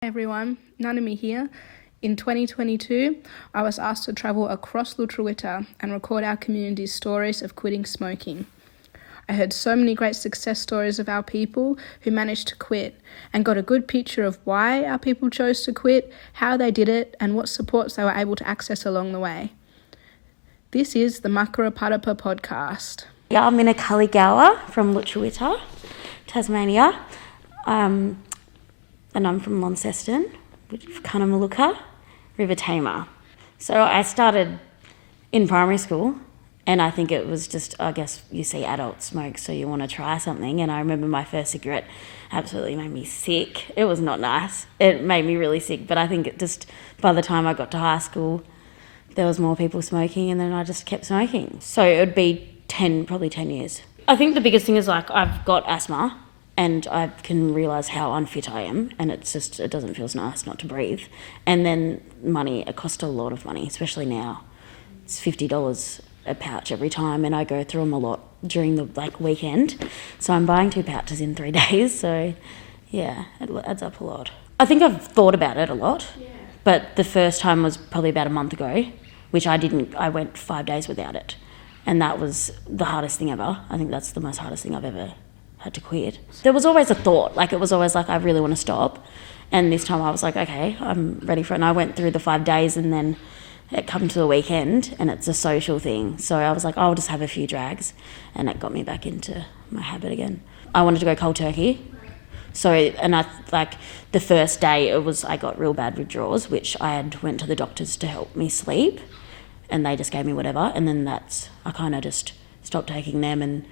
Hi everyone, Nanami here. In 2022, I was asked to travel across Lutruwita and record our community's stories of quitting smoking. I heard so many great success stories of our people who managed to quit and got a good picture of why our people chose to quit, how they did it, and what supports they were able to access along the way. This is the Makara Patapa podcast. Yeah, I'm Callie Gower from Lutruwita, Tasmania. And I'm from Launceston, Cunnamalooka, River Tamar. So I started in primary school, and I think it was just, I guess you see adults smoke, so you want to try something. And I remember my first cigarette absolutely made me sick. It was not nice. It made me really sick, but I think it just, by the time I got to high school, there was more people smoking, and then I just kept smoking. So it would be probably 10 years. I think the biggest thing is I've got asthma, and I can realise how unfit I am, and it doesn't feel nice not to breathe. And then money, it costs a lot of money, especially now. It's $50 a pouch every time, and I go through them a lot during the weekend. So I'm buying 2 pouches in 3 days, so yeah, it adds up a lot. I think I've thought about it a lot, but the first time was probably about a month ago, which I went 5 days without it. And that was the hardest thing ever. I think that's the most hardest thing I've ever had to quit. There was always a thought, it was always I really want to stop. And this time I was like, okay, I'm ready for it. And I went through the 5 days, and then it come to the weekend, and it's a social thing. So I was like, I'll just have a few drags, and it got me back into my habit again. I wanted to go cold turkey. So, and the first day I got real bad withdrawals, which I went to the doctors to help me sleep, and they just gave me whatever. And then I kind of just stopped taking them, and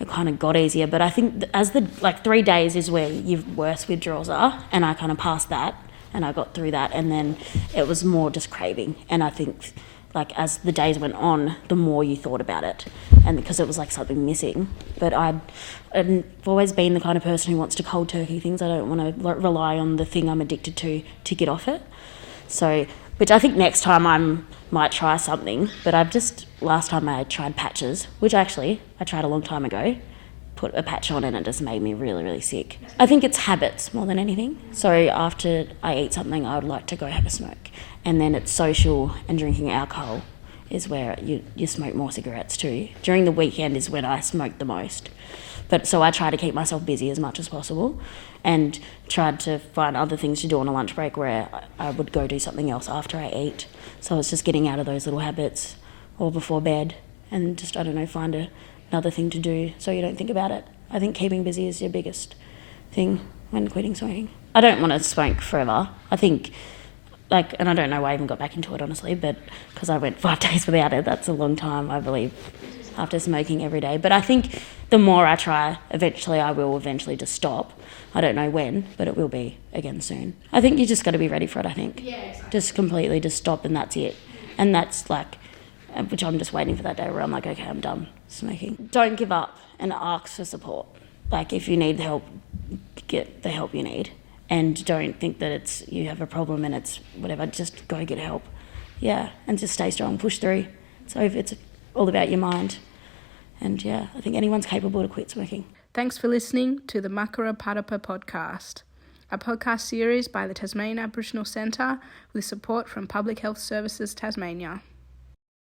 it kind of got easier. But I think as 3 days is where your worst withdrawals are, and I kind of passed that, and I got through that, and then it was more just craving. And I think as the days went on, the more you thought about it, and because it was something missing. But I've always been the kind of person who wants to cold turkey things. I don't want to rely on the thing I'm addicted to get off it. So, which I think next time I might try something. But last time I tried patches, which I tried a long time ago, put a patch on, and it just made me really, really sick. I think it's habits more than anything. So after I eat something, I would like to go have a smoke. And then it's social and drinking alcohol is where you smoke more cigarettes too. During the weekend is when I smoke the most. But so I try to keep myself busy as much as possible, and tried to find other things to do on a lunch break where I would go do something else after I eat. So it's just getting out of those little habits, or before bed, and just, find another thing to do so you don't think about it. I think keeping busy is your biggest thing when quitting smoking. I don't want to smoke forever. I think, and I don't know why I even got back into it, honestly, but because I went 5 days without it, that's a long time, I believe, after smoking every day. But I think the more I try, I will eventually just stop. I don't know when, but it will be again soon. I think you just got to be ready for it, I think. Yeah, exactly. Just completely just stop, and that's it. And that's which I'm just waiting for that day where I'm okay, I'm done smoking. Don't give up, and ask for support. If you need help, get the help you need. And don't think that you have a problem and it's whatever, just go get help. Yeah, and just stay strong, push through. It's all about your mind. And yeah, I think anyone's capable to quit smoking. Thanks for listening to the Makara Patapa podcast, a podcast series by the Tasmanian Aboriginal Centre with support from Public Health Services Tasmania.